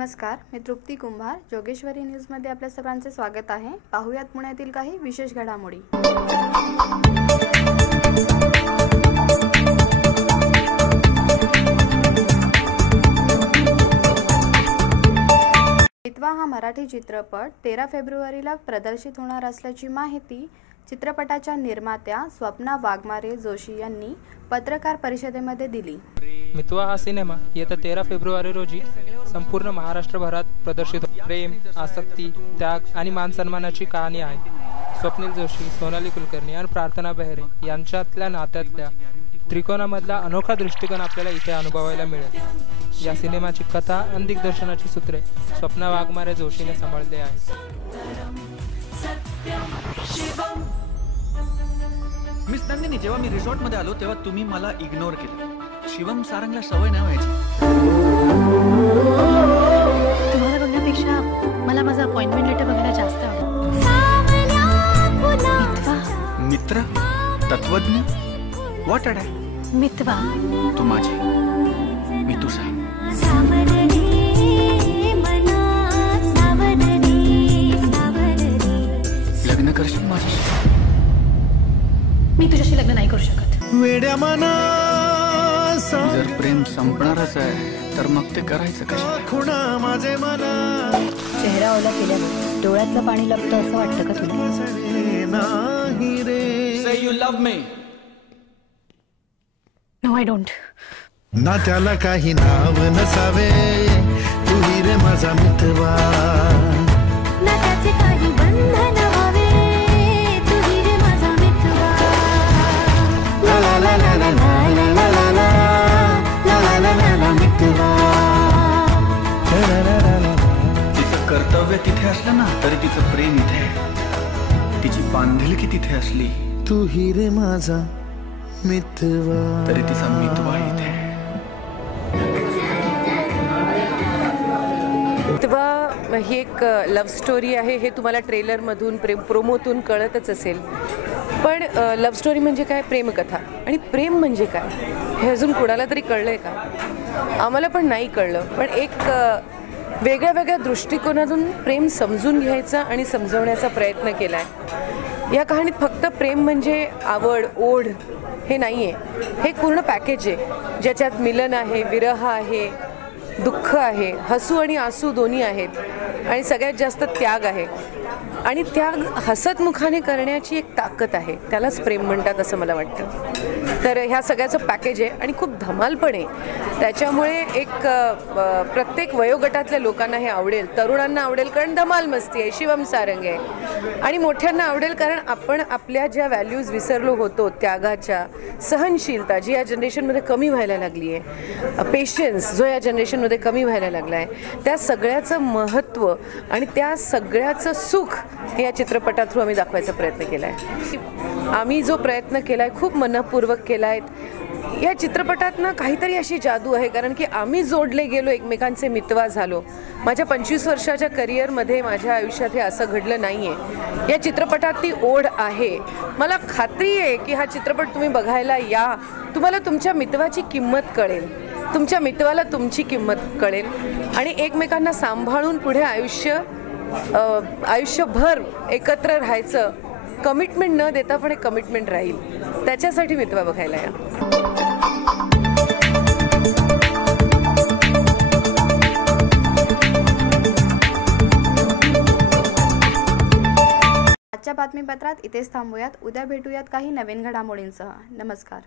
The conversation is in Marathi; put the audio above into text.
नमस्कार, मी तृप्ती कुंभार. जोगेश्वरी न्यूजमध्ये आपल्या सर्वांचे स्वागत आहे. पाहूयात पुण्यातील काही विशेष घडामोडी. मितवा हा मराठी चित्रपट 13 फेब्रुवारीला प्रदर्शित होणार असल्याची माहिती चित्रपटाच्या निर्मात्या स्वप्ना वाघमारे जोशी यांनी पत्रकार परिषदेमध्ये दिली. मितवा हा सिनेमा येत्या 13 फेब्रुवारी रोजी संपूर्ण महाराष्ट्रभरात प्रदर्शित होतो. प्रेम, आसक्ती, त्याग आणि मानसन्मानाची कहाणी आहे. स्वप्नील जोशी, सोनाली कुलकर्णी आणि प्रार्थना बेहरे यांच्यातल्या नात्यातल्या त्रिकोणामधला अनोखा दृष्टिकोन आपल्याला इथे अनुभवायला मिळेल. या सिनेमाची कथा आणि दिग्दर्शनाची सूत्रे स्वप्ना वाघमारे जोशीने सांभाळली आहेत. मिस नंदिनी, जेव्हा मी रिसॉर्ट मध्ये आलो तेव्हा तुम्ही मला इग्नोर केलं. शिवम सारंगला सवय नाही व्हायची. तुम्हाला बघण्यापेक्षा मला माझा अपॉइंटमेंट लेटर बघायला जास्त आवडतं. मित्र, तत्वज्ञ, व्हॉट अड मितवा, तू माझी, मी तुझा. लग्न करशील माझ्याशी? मी तुझ्याशी लग्न नाही करू शकत. वेड्या मना, जर प्रेम संपणारच आहे तर मग ते करायचं कशा? माझे मला चेहरा ओला केल्यावर डोळ्यातलं पाणी लपतं असं वाटतं का तुला? Say you love me. No, I don't. ना त्याला काही नाव नसावे, तू ही रे माझा मितवा. ना त्याचे काही बंधन व्हावे, तू ही रे माझा मितवा. ला ला ला ला ला ला ला ला ला ला ला ला ला मितवा. तिचं कर्तव्य तिथे असलं ना तरी तिचं प्रेम इथे आहे. तिची बांधिलकी तिथे असली, तू ही रे माझा मितवा, तरी तिचा मितवा इथे आहे. मितवा ही एक लव्ह स्टोरी आहे. हे तुम्हाला ट्रेलरमधून, प्रोमोतून कळतच असेल. पण लव्ह स्टोरी म्हणजे काय, प्रेमकथा. आणि प्रेम म्हणजे काय हे अजून कोणाला तरी कळलं आहे का? आम्हाला पण नाही कळलं. पण एक वेगळ्या वेगळ्या दृष्टिकोनातून प्रेम समजून घ्यायचा आणि समजवण्याचा प्रयत्न केला आहे. या कहाणीत फक्त प्रेम म्हणजे आवड, ओढ हे नाही आहे. हे एक पूर्ण पॅकेज आहे ज्याच्यात मिलन आहे, विरह आहे, दुःख आहे, हसू आणि आसू दोन्ही आहेत, आणि सगळ्यात जास्त त्याग आहे. आणि त्याग हसतमुखाने करण्याची एक ताकद आहे. त्यालाच प्रेम म्हणतात असं मला वाटतं. तर ह्या सगळ्याचं पॅकेज आहे आणि खूप धमाल पण आहे. त्याच्यामुळे एक प्रत्येक वयोगटातल्या लोकांना हे आवडेल. तरुणांना आवडेल कारण धमाल मस्ती आहे, शिवम सारंग आहे. आणि मोठ्यांना आवडेल कारण आपण आपल्या ज्या व्हॅल्यूज विसरलो होतो, त्यागाच्या, सहनशीलता जी या जनरेशनमध्ये कमी व्हायला लागली आहे, पेशन्स जो या जनरेशनमध्ये कमी व्हायला लागला आहे, त्या सगळ्याचं महत्त्व आणि त्या सगळ्याचं सुख हे या चित्रपटा थ्रू आम्ही दाखवायचा प्रयत्न केला आहे. आम्ही जो प्रयत्न केला आहे खूप मनपूर्वक केला आहे. या चित्रपटात ना काहीतरी अशी जादू आहे कारण की आम्ही जोडले गेलो, एकमेकांचे मितवा झालो. माझ्या 25 वर्षाच्या करिअरमध्ये माझ्या आयुष्यात हे असं घडलं नाही आहे. या चित्रपटात ती ओढ आहे. मला खात्री आहे की हा चित्रपट तुम्ही बघायला या, तुम्हाला तुमच्या मितवाची किंमत कळेल, तुमच्या मितवाला तुमची किंमत कळेल आणि एकमेकांना सांभाळून पुढे आयुष्यभर एकत्र राहायचं. कमिटमेंट न देता पण एक कमिटमेंट राहील. त्याच्यासाठी मितवा बघायला या. आजच्या बातमीपत्रात इथेच थांबूयात. उद्या भेटूयात काही नवीन घडामोडींसह. नमस्कार.